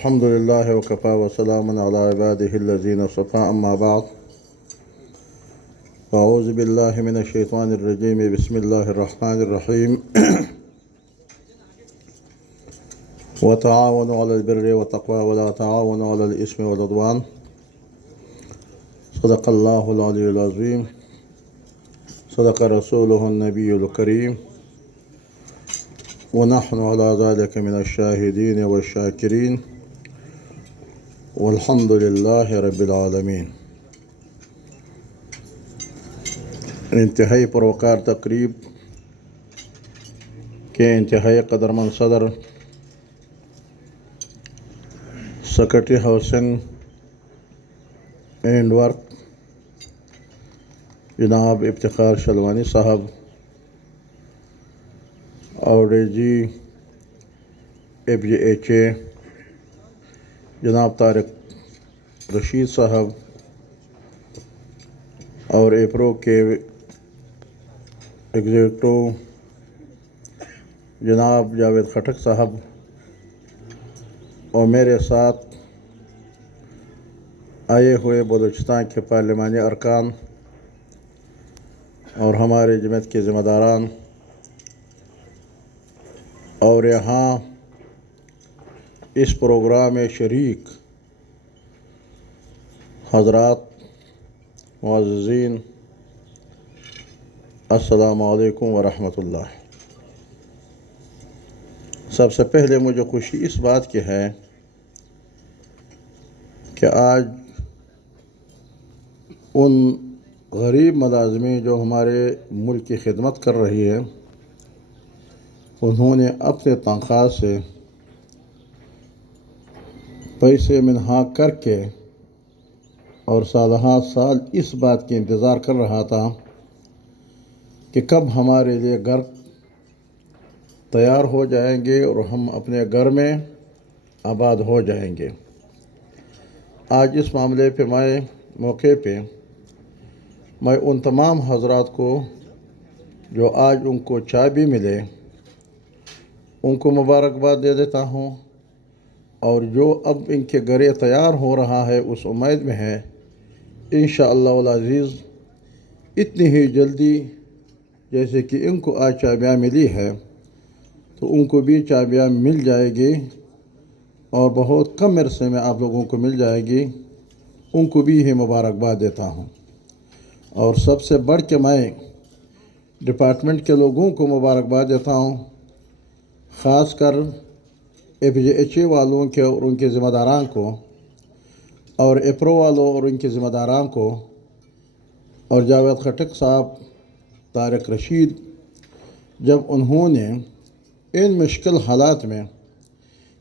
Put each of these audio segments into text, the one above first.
الحمد لله وكفى وسلام على عباده الذين اصطفى أما بعد أعوذ بالله من الشيطان الرجيم بسم الله الرحمن الرحيم وتعاونوا على البر والتقوى ولا تعاونوا على الإثم والعدوان صدق الله العلي العظيم صدق رسوله النبي الكريم ونحن على ذلك من الشاهدين والشاكرين والحمد لله رب العالمین۔ انتہائی پروقار تقریب کے انتہائی قدرمند صدر سیکرٹری ہاؤسنگ اینڈ ورک جناب افتخار شلوانی صاحب اور جی FGHA جناب طارق رشید صاحب اور ایپرو کے ایگزیکٹو جناب جاوید خٹک صاحب اور میرے ساتھ آئے ہوئے بلوچستان کے پارلیمانی ارکان اور ہمارے جمعیت کے ذمہ داران اور یہاں اس پروگرام میں شریک حضرات معززین، السلام علیکم ورحمۃ اللہ۔ سب سے پہلے مجھے خوشی اس بات کی ہے کہ آج ان غریب ملازمین جو ہمارے ملک کی خدمت کر رہی ہے، انہوں نے اپنے تنخواہ سے پیسے منہا کر کے اور سالہ سال اس بات کی انتظار کر رہا تھا کہ کب ہمارے لیے گھر تیار ہو جائیں گے اور ہم اپنے گھر میں آباد ہو جائیں گے۔ آج اس معاملے پہ موقع پہ میں ان تمام حضرات کو جو آج ان کو چابی ملے ان کو مبارکباد دے دیتا ہوں، اور جو اب ان کے گھر تیار ہو رہا ہے اس امید میں ہے انشاءاللہ العزیز اتنی ہی جلدی جیسے کہ ان کو آج چابیاں ملی ہے تو ان کو بھی چابیاں مل جائے گی، اور بہت کم عرصے میں آپ لوگوں کو مل جائے گی۔ ان کو بھی ہی مبارکباد دیتا ہوں، اور سب سے بڑھ کے میں ڈپارٹمنٹ کے لوگوں کو مبارکباد دیتا ہوں، خاص کر FGHA والوں کے اور ان کے ذمہ داران کو، اور ایپرو والوں اور ان کے ذمہ داران کو، اور جاوید خٹک صاحب، طارق رشید، جب انہوں نے ان مشکل حالات میں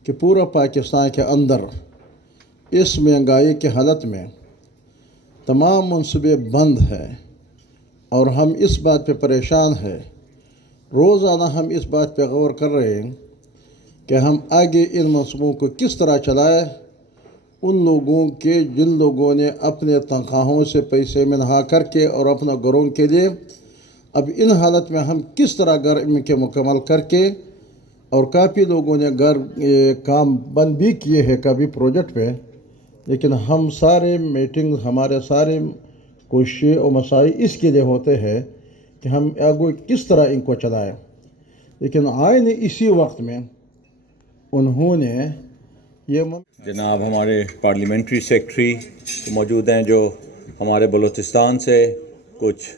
کہ پورا پاکستان کے اندر اس مہنگائی کے حالت میں تمام منصوبے بند ہیں اور ہم اس بات پہ پریشان ہیں، روزانہ ہم اس بات پہ غور کر رہے ہیں کہ ہم آگے ان منصوبوں کو کس طرح چلائیں، ان لوگوں کے جن لوگوں نے اپنے تنخواہوں سے پیسے منہا کر کے اور اپنا گھروں کے لیے اب ان حالت میں ہم کس طرح گھر ان کے مکمل کر کے، اور کافی لوگوں نے گھر کام بند بھی کیے ہیں کبھی پروجیکٹ پہ، لیکن ہم سارے میٹنگ ہمارے سارے کوششیں اور مساعی اس کے لیے ہوتے ہیں کہ ہم آگے کس طرح ان کو چلائیں۔ لیکن آئین اسی وقت میں انہوں نے یہ جناب ہمارے پارلیمنٹری سیکرٹری موجود ہیں جو ہمارے بلوچستان سے، کچھ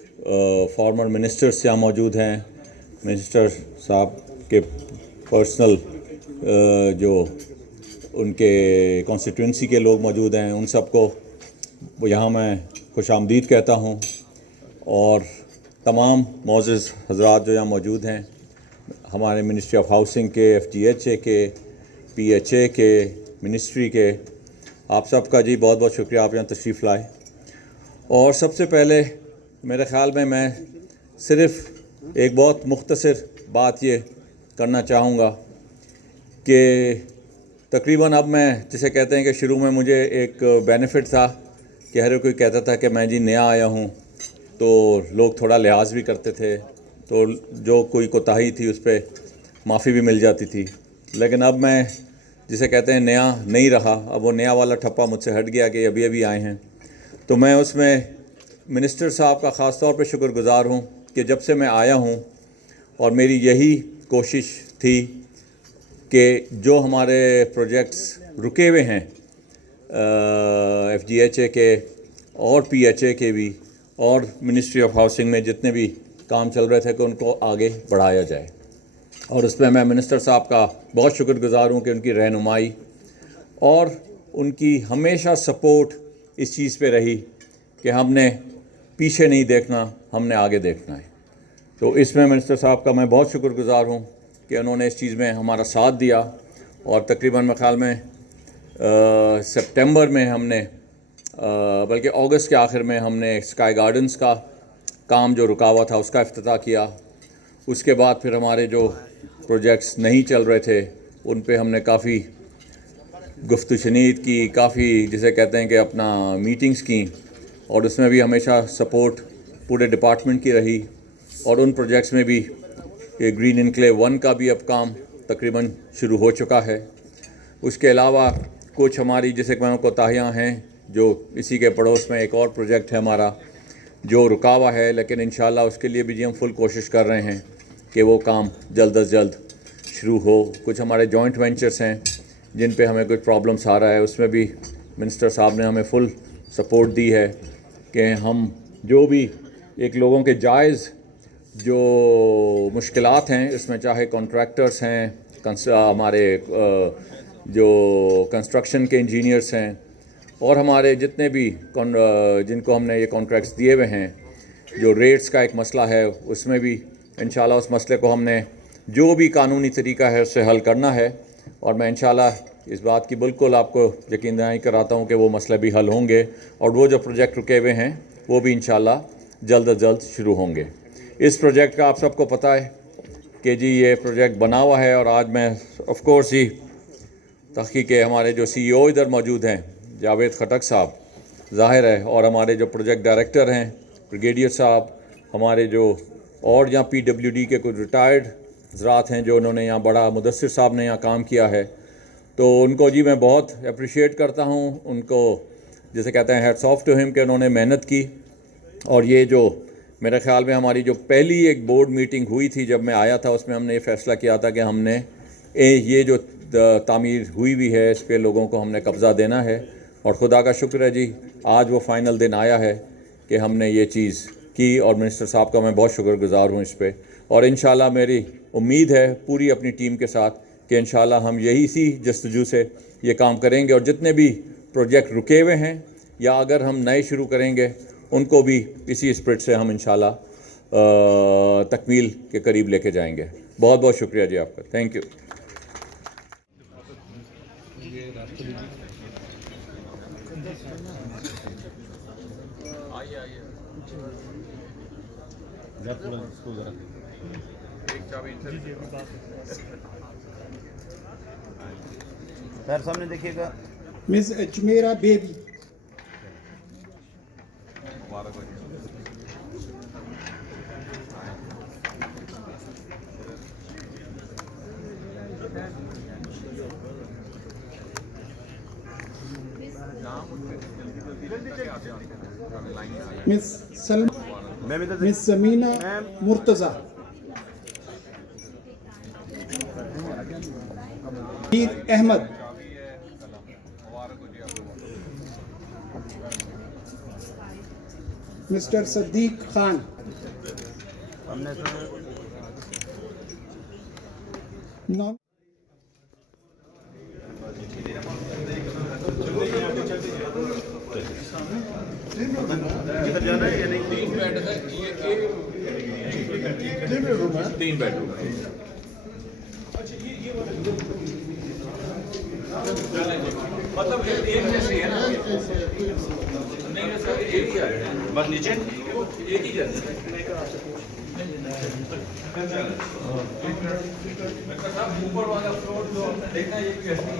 فارمر منسٹرز یہاں موجود ہیں، منسٹر صاحب کے پرسنل جو ان کے کانسٹیٹوئنسی کے لوگ موجود ہیں، ان سب کو یہاں میں خوش آمدید کہتا ہوں، اور تمام معزز حضرات جو یہاں موجود ہیں، ہمارے منسٹری آف ہاؤسنگ کے، FGHA کے، PHA کے، منسٹری کے، آپ سب کا جی بہت بہت شکریہ، آپ یہاں تشریف لائے۔ اور سب سے پہلے میرے خیال میں صرف ایک بہت مختصر بات یہ کرنا چاہوں گا کہ تقریباً اب میں جسے کہتے ہیں کہ شروع میں مجھے ایک بینیفٹ تھا کہ ہر کوئی کہتا تھا کہ میں جی نیا آیا ہوں، تو لوگ تھوڑا لحاظ بھی کرتے تھے، تو جو کوئی کوتاہی تھی اس پہ معافی بھی مل جاتی تھی۔ لیکن اب میں جسے کہتے ہیں نیا نہیں رہا، اب وہ نیا والا ٹھپا مجھ سے ہٹ گیا کہ ابھی ابھی آئے ہیں، تو میں اس میں منسٹر صاحب کا خاص طور پہ شکر گزار ہوں کہ جب سے میں آیا ہوں اور میری یہی کوشش تھی کہ جو ہمارے پروجیکٹس رکے ہوئے ہیں FGHA کے اور PHA کے بھی اور منسٹری آف ہاؤسنگ میں جتنے بھی کام چل رہے تھے کہ ان کو آگے بڑھایا جائے، اور اس میں منسٹر صاحب کا بہت شکر گزار ہوں کہ ان کی رہنمائی اور ان کی ہمیشہ سپورٹ اس چیز پہ رہی کہ ہم نے پیچھے نہیں دیکھنا، ہم نے آگے دیکھنا ہے۔ تو اس میں منسٹر صاحب کا میں بہت شکر گزار ہوں کہ انہوں نے اس چیز میں ہمارا ساتھ دیا، اور تقریباً میرے خیال میں سپٹمبر میں ہم نے بلکہ اگست کے آخر میں ہم نے اسکائی گارڈنز کا کام جو رکا ہوا تھا اس کا افتتاح کیا۔ اس کے بعد پھر ہمارے جو پروجیکٹس نہیں چل رہے تھے ان پہ ہم نے کافی گفت و شنید کی، کافی جسے کہتے ہیں کہ اپنا میٹنگز کیں، اور اس میں بھی ہمیشہ سپورٹ پورے ڈپارٹمنٹ کی رہی، اور ان پروجیکٹس میں بھی گرین انکلیو 1 کا بھی اب کام تقریباً شروع ہو چکا ہے۔ اس کے علاوہ کچھ ہماری جیسے کہ کوتاہیاں ہیں، جو اسی کے پڑوس میں ایک اور پروجیکٹ ہے ہمارا جو رکا ہوا ہے، لیکن انشاءاللہ اس کے لیے بھی ہم فل کوشش کر رہے ہیں کہ وہ کام جلد از جلد شروع ہو۔ کچھ ہمارے جوائنٹ وینچرز ہیں جن پہ ہمیں کچھ پرابلمس آ رہا ہے، اس میں بھی منسٹر صاحب نے ہمیں فل سپورٹ دی ہے کہ ہم جو بھی ایک لوگوں کے جائز جو مشکلات ہیں اس میں، چاہے کانٹریکٹرز ہیں، ہمارے جو کنسٹرکشن کے انجینئرس ہیں، اور ہمارے جتنے بھی جن کو ہم نے یہ کانٹریکٹس دیے ہوئے ہیں، جو ریٹس کا ایک مسئلہ ہے اس میں بھی انشاءاللہ اس مسئلے کو ہم نے جو بھی قانونی طریقہ ہے اس سے حل کرنا ہے، اور میں انشاءاللہ اس بات کی بالکل آپ کو یقین دہانی کراتا ہوں کہ وہ مسئلے بھی حل ہوں گے، اور وہ جو پروجیکٹ رکے ہوئے ہیں وہ بھی انشاءاللہ جلد از جلد شروع ہوں گے۔ اس پروجیکٹ کا آپ سب کو پتہ ہے کہ جی یہ پروجیکٹ بنا ہوا ہے، اور آج میں آف کورس ہی تحقیق کے ہمارے جو CEO ادھر موجود ہیں جاوید خٹک صاحب ظاہر ہے، اور ہمارے جو پروجیکٹ ڈائریکٹر ہیں بریگیڈیئر صاحب، ہمارے جو اور یہاں PWD کے کچھ ریٹائرڈ حضرات ہیں جو انہوں نے یہاں بڑا، مدثر صاحب نے یہاں کام کیا ہے، تو ان کو جی میں بہت اپریشیٹ کرتا ہوں، ان کو جیسے کہتے ہیں ہیٹس آف ٹو ہم کہ انہوں نے محنت کی۔ اور یہ جو میرے خیال میں ہماری جو پہلی ایک بورڈ میٹنگ ہوئی تھی جب میں آیا تھا، اس میں ہم نے یہ فیصلہ کیا تھا کہ ہم نے یہ جو تعمیر ہوئی ہے اس پہ لوگوں کو ہم نے قبضہ دینا ہے، اور خدا کا شکر ہے جی آج وہ فائنل دن آیا ہے کہ ہم نے یہ چیز کی، اور منسٹر صاحب کا میں بہت شکر گزار ہوں اس پہ، اور انشاءاللہ میری امید ہے پوری اپنی ٹیم کے ساتھ کہ انشاءاللہ ہم یہی سی جستجو سے یہ کام کریں گے، اور جتنے بھی پروجیکٹ رکے ہوئے ہیں یا اگر ہم نئے شروع کریں گے ان کو بھی اسی اسپرٹ سے ہم انشاءاللہ تکمیل کے قریب لے کے جائیں گے۔ بہت بہت شکریہ جی آپ کا، تھینک یو۔ سر سامنے دیکھیے گا۔ Ms. Ajmera Baby. Ms. Salma, Ms. Samina Murtaza, Mir Ahmed, Mr. Sadiq Khan, Non- تین بیڈ روم مطلب ایک جیسی ہے نا، نہیں سر ایک ہی ہے بس نیچے ایک ہی جیسے اوپر والا فلور جو دیکھنا یہ بھی ایسے ہی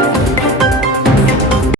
Thank you.